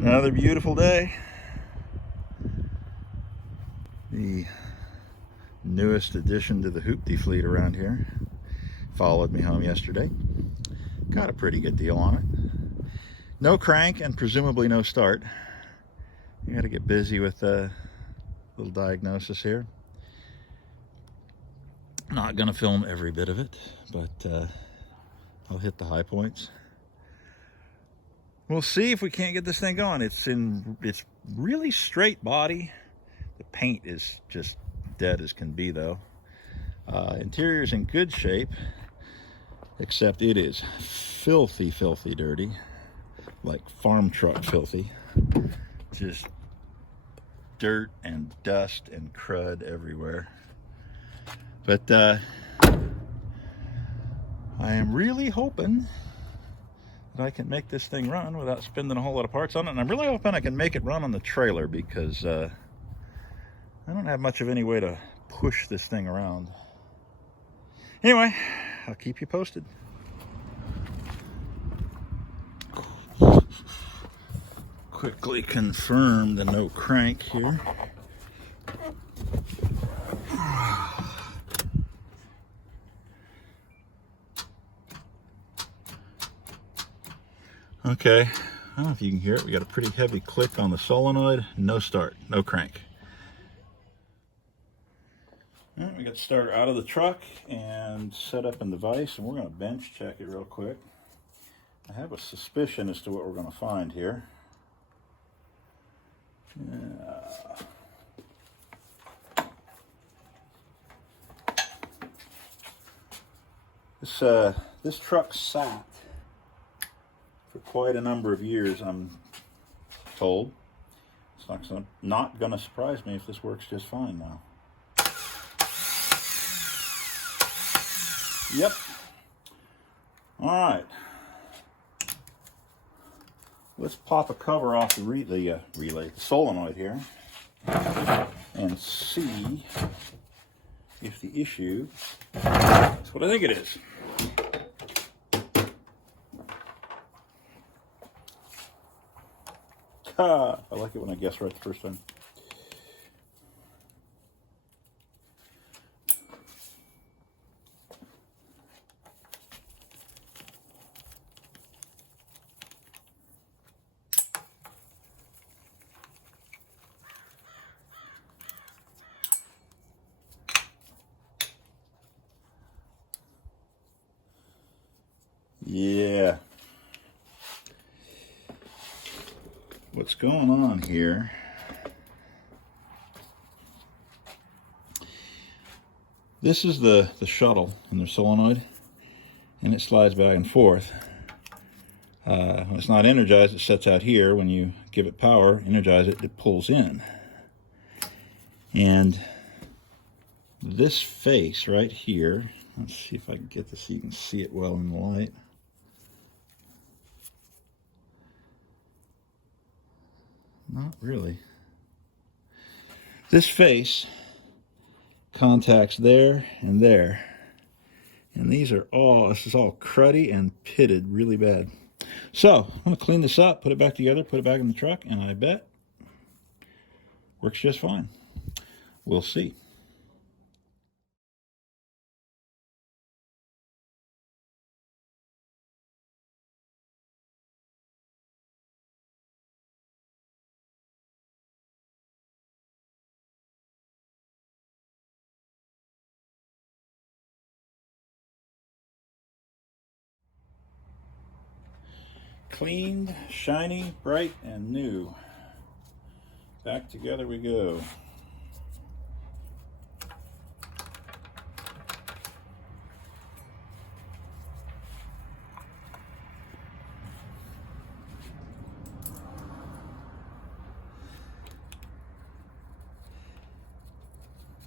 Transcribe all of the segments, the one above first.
Another beautiful day. The newest addition to the hoopty fleet around here followed me home yesterday. Got a pretty good deal on it. No crank and presumably no start. You got to get busy with a little diagnosis here. Not gonna film every bit of it, but I'll hit the high points. We'll see if we can't get this thing going. It's really straight body. The paint is just dead as can be though. Interior is in good shape, except it is filthy dirty, like farm truck filthy. Just dirt and dust and crud everywhere. But I am really hoping that I can make this thing run without spending a whole lot of parts on it. And I'm really hoping I can make it run on the trailer, because I don't have much of any way to push this thing around. Anyway, I'll keep you posted. Quickly confirm the no crank here. Okay, I don't know if you can hear it. We got a pretty heavy click on the solenoid. No start, no crank. All right, we got the starter out of the truck and set up in the vise, and we're going to bench check it real quick. I have a suspicion as to what we're going to find here. This truck sat for quite a number of years, I'm told. It's not going to surprise me if this works just fine now. Yep. All right. Let's pop a cover off the solenoid here, and see if the issue is what I think it is. I like it when I guess right the first time. Yeah. What's going on here? This is the shuttle in the solenoid, and it slides back and forth. When it's not energized, it sets out here. When you give it power, energize it, it pulls in. And this face right here, let's see if I can get this so you can see it well in the light. Not really. This face contacts there and there. And this is all cruddy and pitted really bad. So I'm going to clean this up, put it back together, put it back in the truck, and I bet works just fine. We'll see. Cleaned, shiny, bright, and new. Back together we go.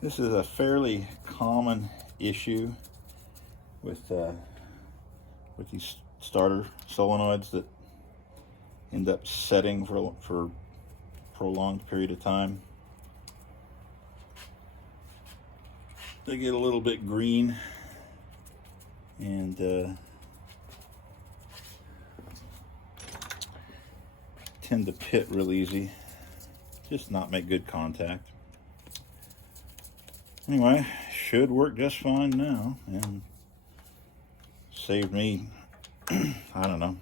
This is a fairly common issue with these starter solenoids that end up setting for a prolonged period of time. They get a little bit green, and tend to pit real easy, just not make good contact. Anyway, should work just fine now, and saved me, I don't know,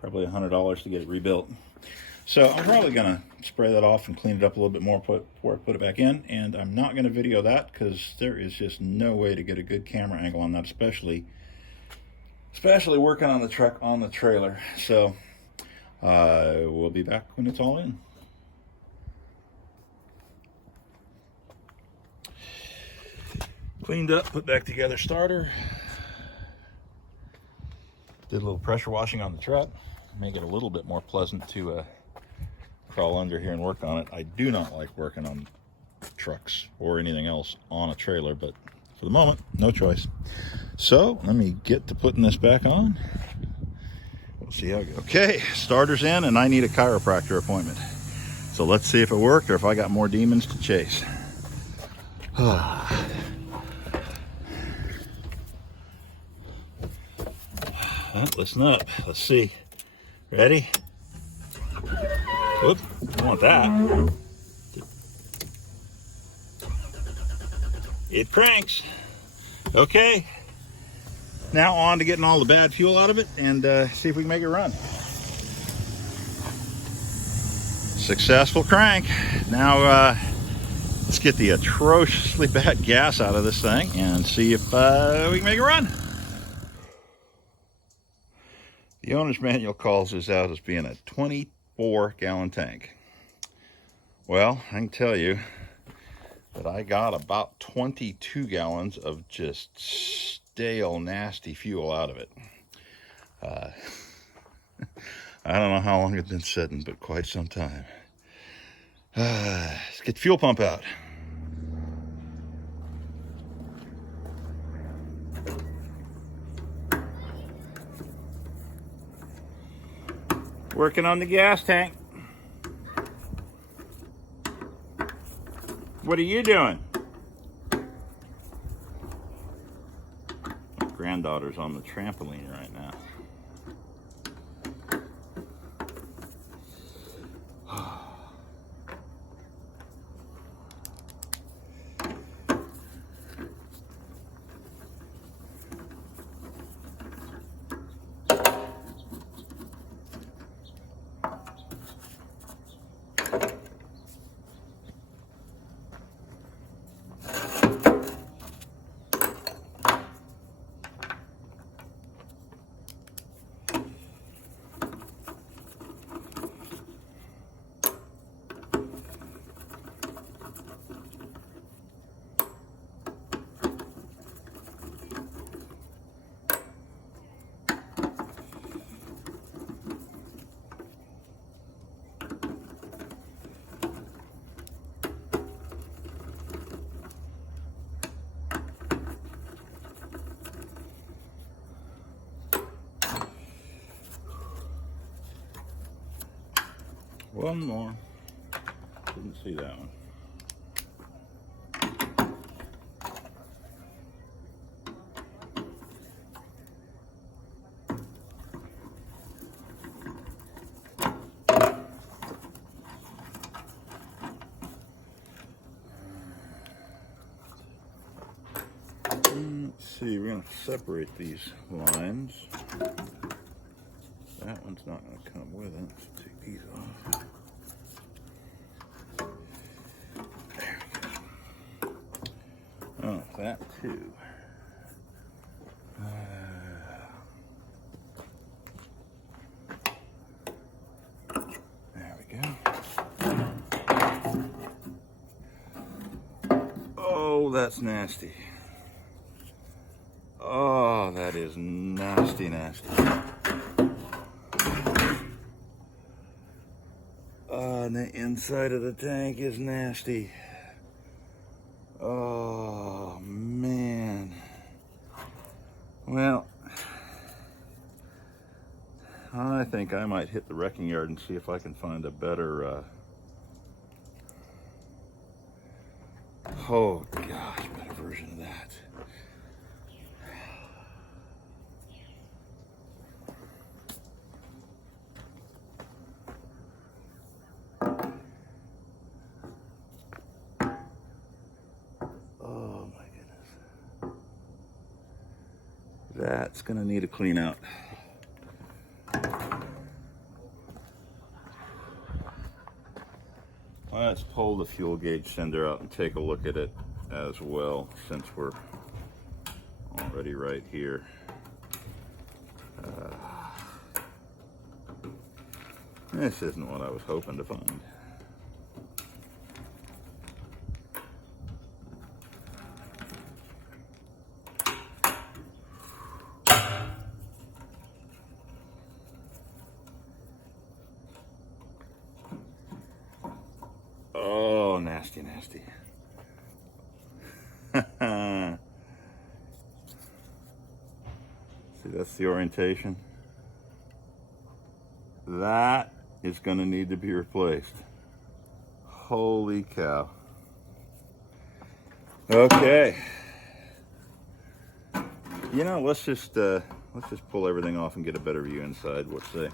probably $100 to get it rebuilt. So I'm probably gonna spray that off and clean it up a little bit more before I put it back in, and I'm not gonna video that because there is just no way to get a good camera angle on that, especially working on the truck on the trailer. So we'll be back when it's all in. Cleaned up, put back together starter. Did a little pressure washing on the truck, make it a little bit more pleasant to crawl under here and work on it. I do not like working on trucks or anything else on a trailer, but for the moment, no choice. So let me get to putting this back on. We'll see how it goes. Okay, starter's in, and I need a chiropractor appointment. So let's see if it worked or if I got more demons to chase. Well, listen up. Let's see. Ready? Whoop, I want that. It cranks. Okay. Now on to getting all the bad fuel out of it and see if we can make it run. Successful crank. Now let's get the atrociously bad gas out of this thing and see if we can make it run. The owner's manual calls this out as being a 24-gallon tank. Well, I can tell you that I got about 22 gallons of just stale, nasty fuel out of it. I don't know how long it's been sitting, but quite some time. Let's get the fuel pump out. Working on the gas tank. What are you doing? My granddaughter's on the trampoline right now. One more. Didn't see that one. Let's see, we're going to separate these lines. That one's not going to come with it. Let's take these off. There we go. Oh, that too. There we go. Oh, that's nasty. Oh, that is nasty, nasty. And the inside of the tank is nasty. Oh, man. Well, I think I might hit the wrecking yard and see if I can find a better, oh gosh, better version of that. That's gonna need a clean out. Let's pull the fuel gauge sender out and take a look at it as well, since we're already right here. This isn't what I was hoping to find. Oh, nasty, nasty. See, that's the orientation. That is going to need to be replaced. Holy cow. Okay. You know, let's just pull everything off and get a better view inside. What say?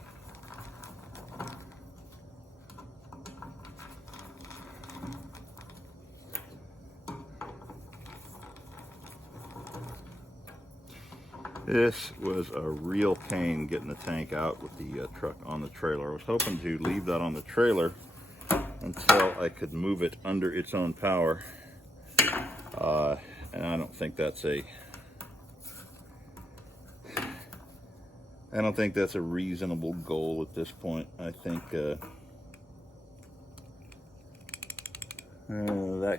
This was a real pain getting the tank out with the truck on the trailer. I was hoping to leave that on the trailer until I could move it under its own power. And I don't think that's a reasonable goal at this point. I think that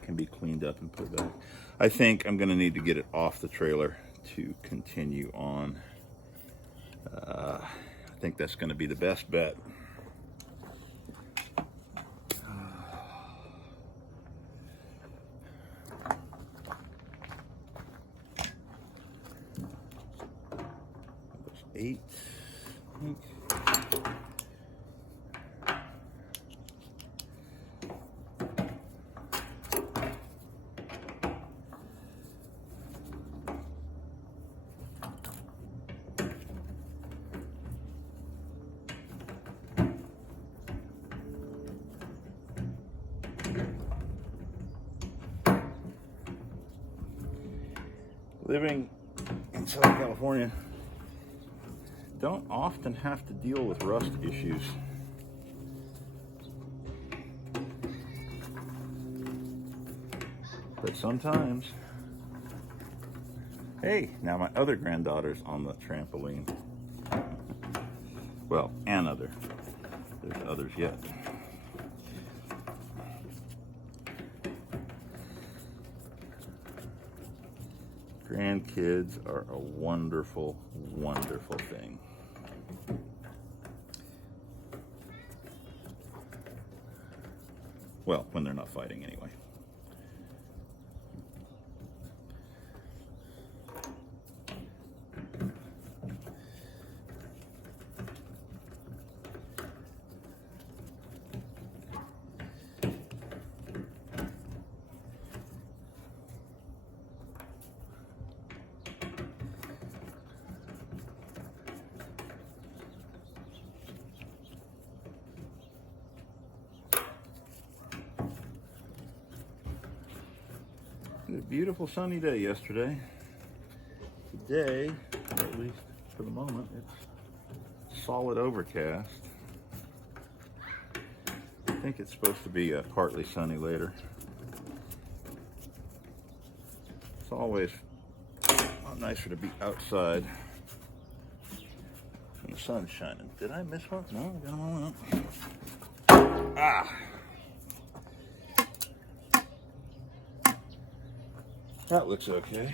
can be cleaned up and put back. I think I'm gonna need to get it off the trailer to continue on. I think that's going to be the best bet. There's 8. Living in Southern California, don't often have to deal with rust issues. But sometimes. Hey, now my other granddaughter's on the trampoline. Well, another. There's others yet. Grandkids are a wonderful, wonderful thing. Well, when they're not fighting anyway. A beautiful sunny day yesterday. Today, at least for the moment, it's solid overcast. I think it's supposed to be partly sunny later. It's always a lot nicer to be outside when the sun's shining. Did I miss one? No, I got them all out. Ah! That looks okay.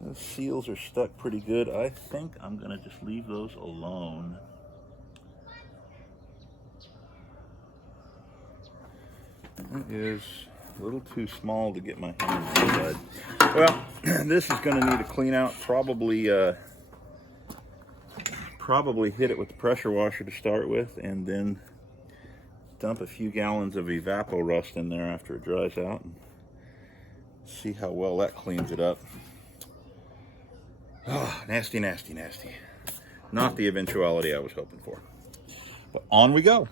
Those seals are stuck pretty good. I think I'm gonna just leave those alone. It is a little too small to get my hands inside. Well, this is gonna need a clean out. Probably hit it with the pressure washer to start with, and then dump a few gallons of evapor rust in there after it dries out and see how well that cleans it up. Oh, nasty, nasty, nasty. Not the eventuality I was hoping for. But on we go.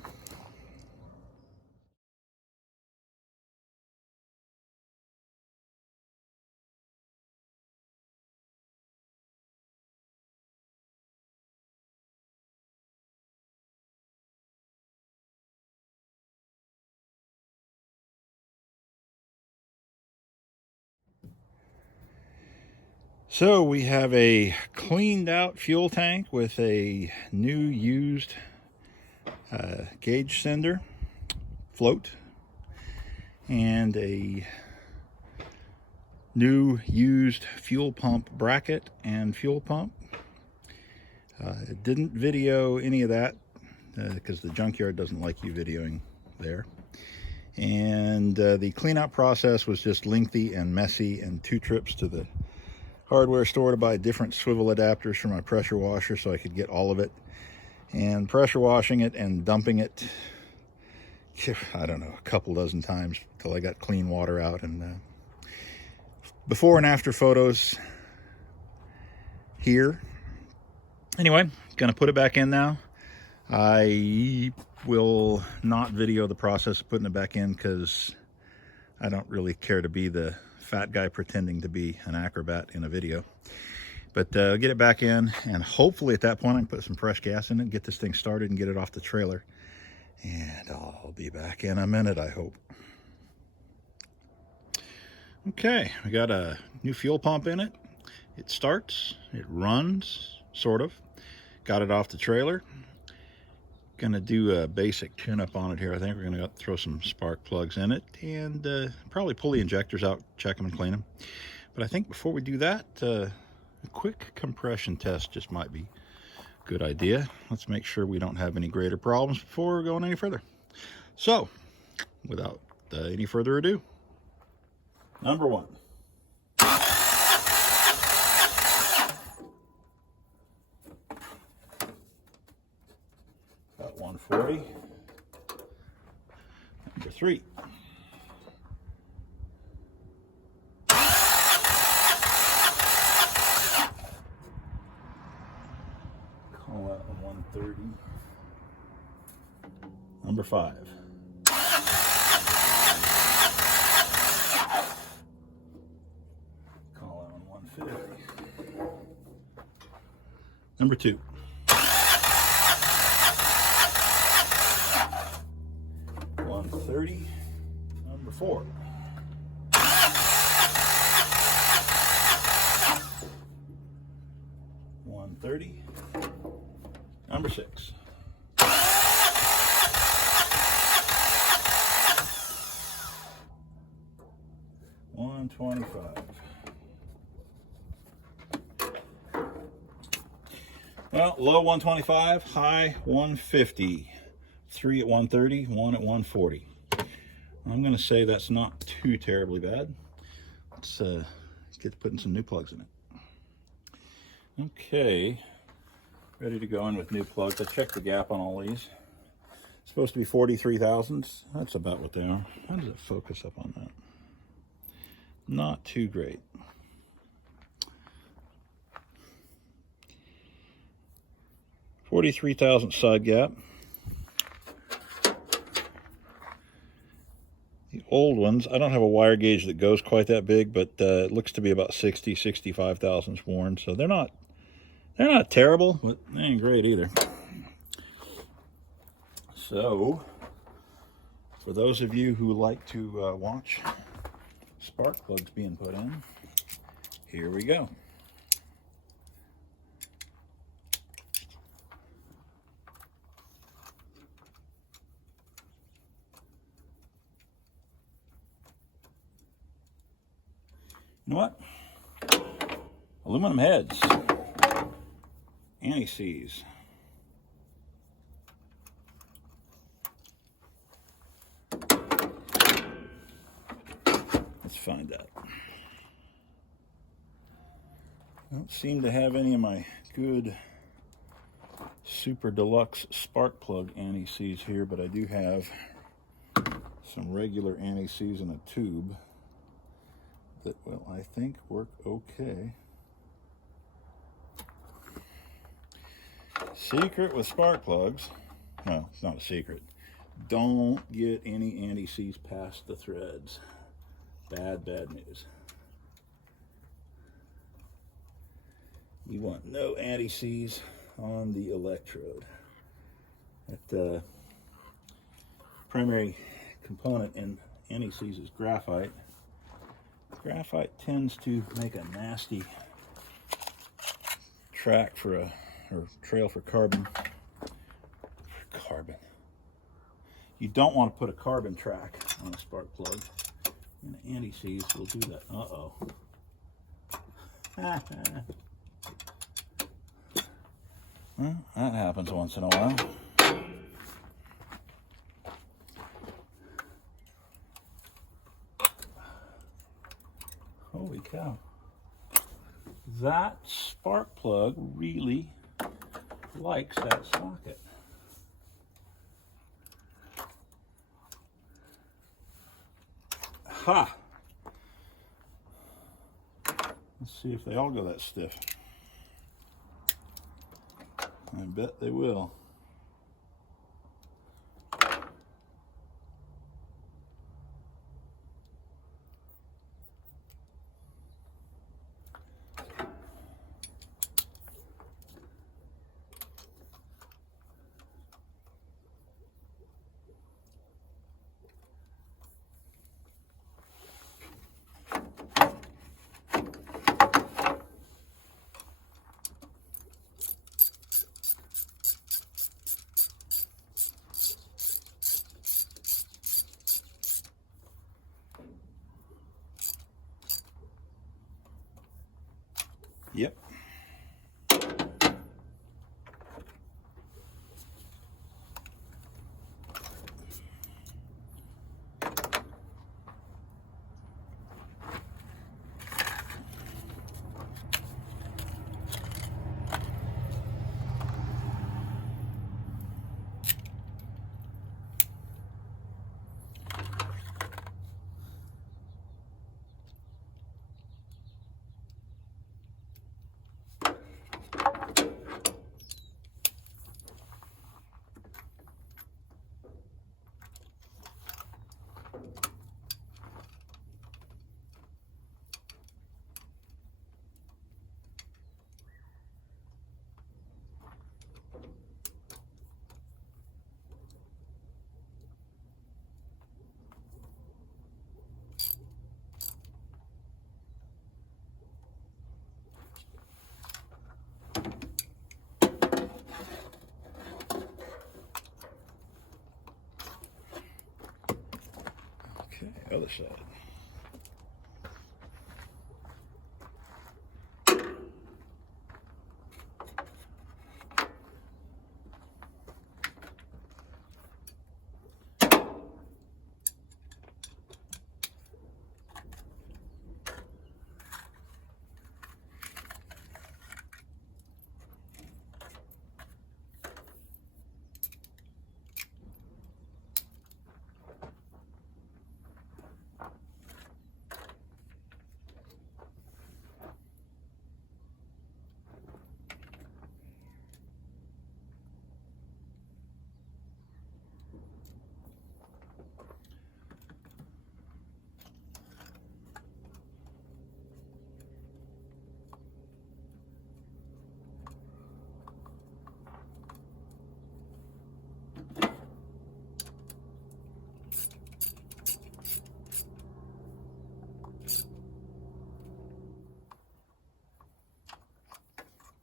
So we have a cleaned out fuel tank with a new used gauge sender float and a new used fuel pump bracket and fuel pump. Didn't video any of that because the junkyard doesn't like you videoing there. And the cleanout process was just lengthy and messy, and 2 trips to the hardware store to buy different swivel adapters for my pressure washer so I could get all of it, and pressure washing it and dumping it, I don't know, a couple dozen times till I got clean water out. And before and after photos here. Anyway, gonna put it back in now. I will not video the process of putting it back in because I don't really care to be the fat guy pretending to be an acrobat in a video. But get it back in, and hopefully at that point I can put some fresh gas in it, get this thing started and get it off the trailer. And I'll be back in a minute, I hope. Okay, we got a new fuel pump in it. It starts, it runs, sort of. Got it off the trailer. Gonna do a basic tune-up on it here. I think we're gonna throw some spark plugs in it and probably pull the injectors out, check them and clean them. But I think before we do that, a quick compression test just might be a good idea. Let's make sure we don't have any greater problems before going any further. So, without any further ado, number 1. About 140. Number 3. Call that a 130. Number 5. Call that one 150. Number 2. Number 4. $130. Number 6. $125. Well, low 125, high 150. 3 at 130, 1 at 140. I'm going to say that's not too terribly bad. Let's get to putting some new plugs in it. Okay, ready to go in with new plugs. I checked the gap on all these. It's supposed to be 43 thousandths. That's about what they are. How does it focus up on that? Not too great. .43 thousandths side gap. The old ones, I don't have a wire gauge that goes quite that big, but it looks to be about 65 thousandths worn. So they're not terrible, but they ain't great either. So for those of you who like to watch spark plugs being put in, here we go. You know what? Aluminum heads, anti-seize. Let's find out. I don't seem to have any of my good super deluxe spark plug anti-seize here, but I do have some regular anti-seize in a tube that will, I think, work okay. Secret with spark plugs well, it's not a secret. Don't get any anti-seize past the threads. Bad news. You want no anti-seize on the electrode. That primary component in anti-seize is graphite. Graphite tends to make a nasty track or trail for carbon. You don't want to put a carbon track on a spark plug. And the anti-seize will do that. Uh-oh. Well, that happens once in a while. Holy cow. That spark plug really likes that socket. Ha! Let's see if they all go that stiff. I bet they will. Yep. Okay, other side.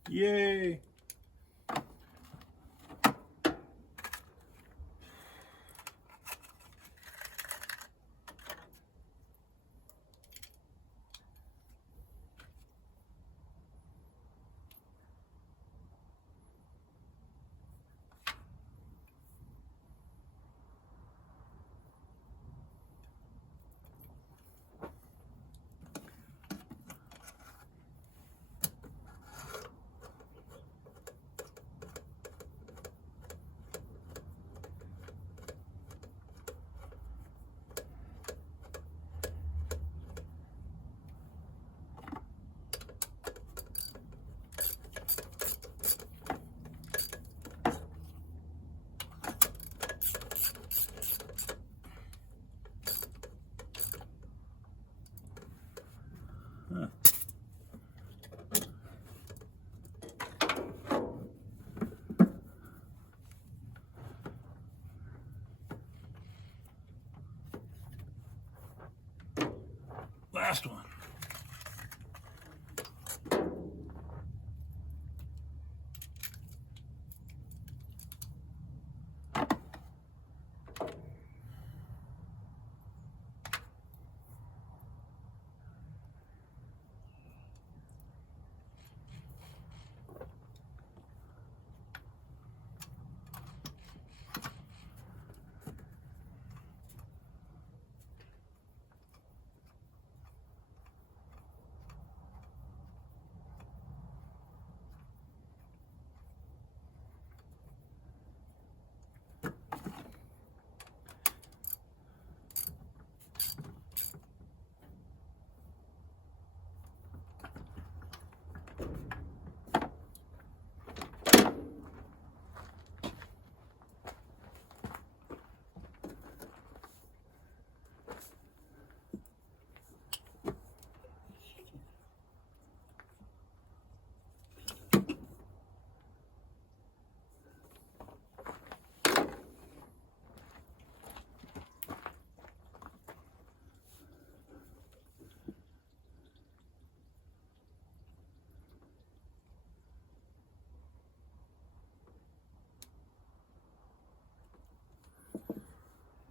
Yay! last one.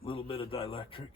Little bit of dielectric.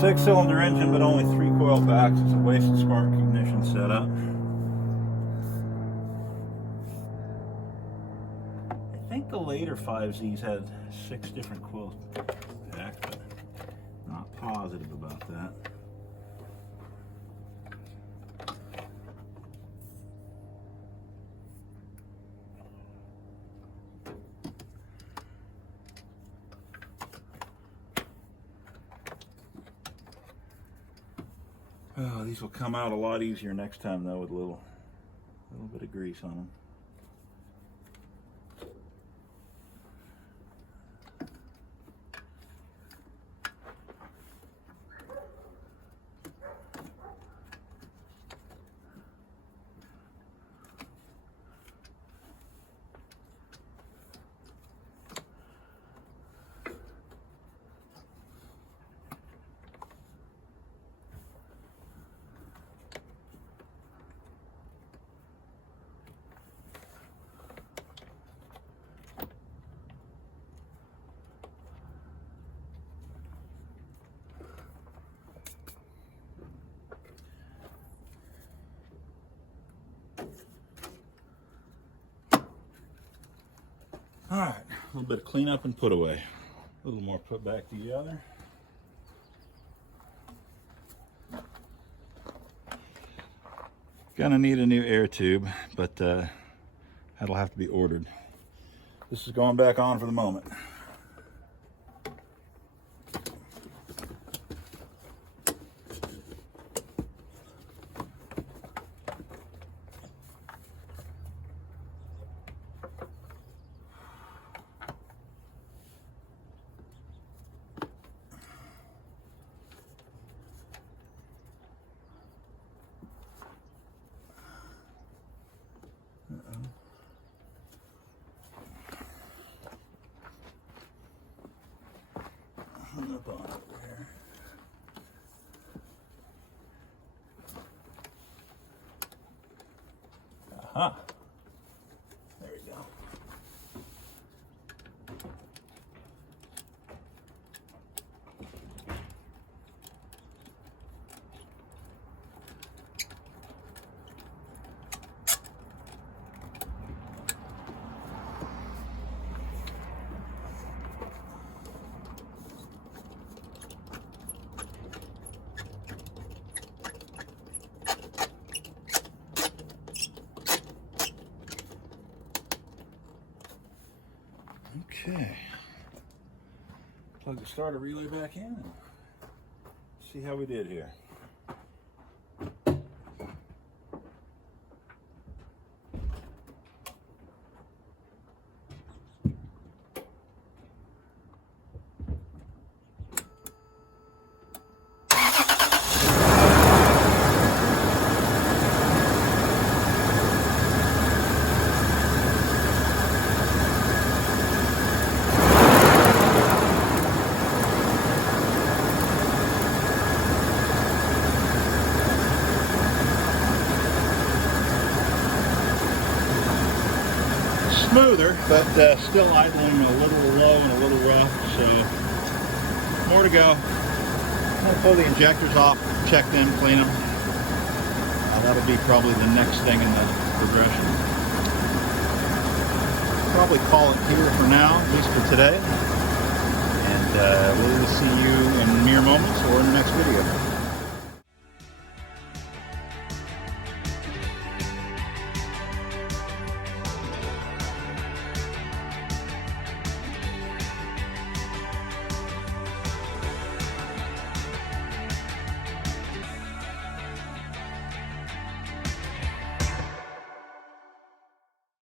Six-cylinder engine, but only 3 coil backs. It's a wasted spark ignition setup. I think the later 5Zs had 6 different coil backs, but not positive about that. Oh, these will come out a lot easier next time though, with a little bit of grease on them. All right, a little bit of cleanup and put away. A little more put back together. Gonna need a new air tube, but that'll have to be ordered. This is going back on for the moment. Up on over here. Aha. There we go. Okay, plug the starter relay back in and see how we did here. Smoother, but still idling a little low and a little rough, so more to go. I'm going to pull the injectors off, check them, clean them. That'll be probably the next thing in the progression. Probably call it here for now, at least for today. And we'll see you in mere moments or in the next video.